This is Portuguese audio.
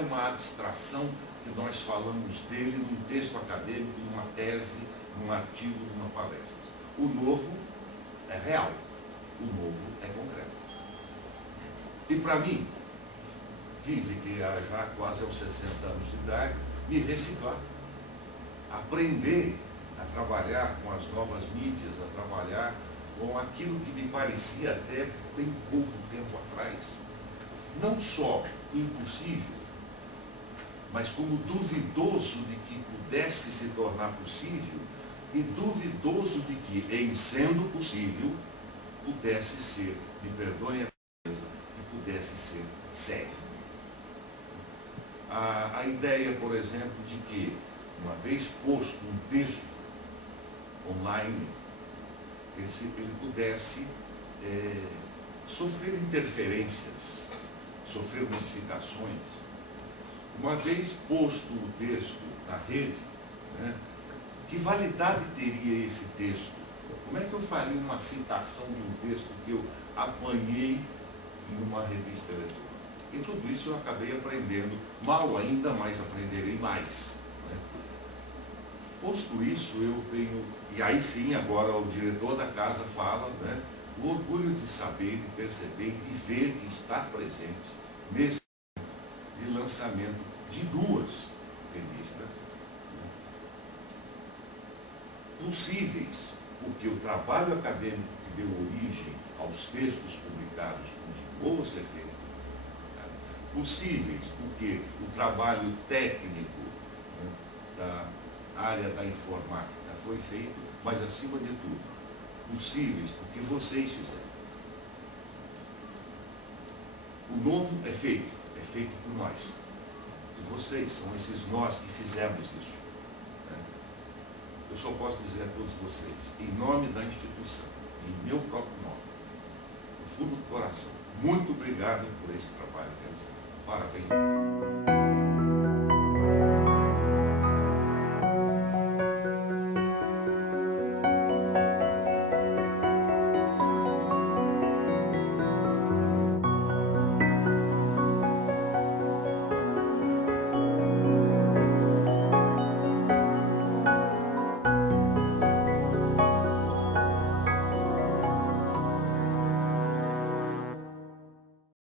uma abstração que nós falamos dele num texto acadêmico, numa tese, num artigo, numa palestra. O novo é real, o novo é concreto. E para mim, tive que já quase aos 60 anos de idade, me reciclar, aprender a trabalhar com as novas mídias, a trabalhar com aquilo que me parecia até bem pouco tempo atrás, não só impossível, mas como duvidoso de que pudesse se tornar possível e duvidoso de que, em sendo possível, pudesse ser, me perdoem a franqueza, que pudesse ser sério. A ideia, por exemplo, de que, uma vez posto um texto online, ele pudesse sofrer interferências, sofrer modificações. Uma vez posto o texto na rede, né, que validade teria esse texto? Como é que eu faria uma citação de um texto que eu apanhei em uma revista eletrônica? E tudo isso eu acabei aprendendo, mal ainda mais aprenderei mais. Né? Posto isso, eu tenho, e aí sim agora o diretor da casa fala, né, o orgulho de saber, de perceber, de ver e estar presente nesse de lançamento de duas revistas, né, possíveis, porque o trabalho acadêmico que deu origem aos textos publicados continuou a ser feito, né, possíveis, porque o trabalho técnico, né, da área da informática foi feito, mas acima de tudo, possíveis, porque vocês fizeram. O novo é feito por nós. E vocês são esses nós que fizemos isso. Né? Eu só posso dizer a todos vocês, em nome da instituição, em meu próprio nome, do fundo do coração, muito obrigado por esse trabalho realizado. Parabéns.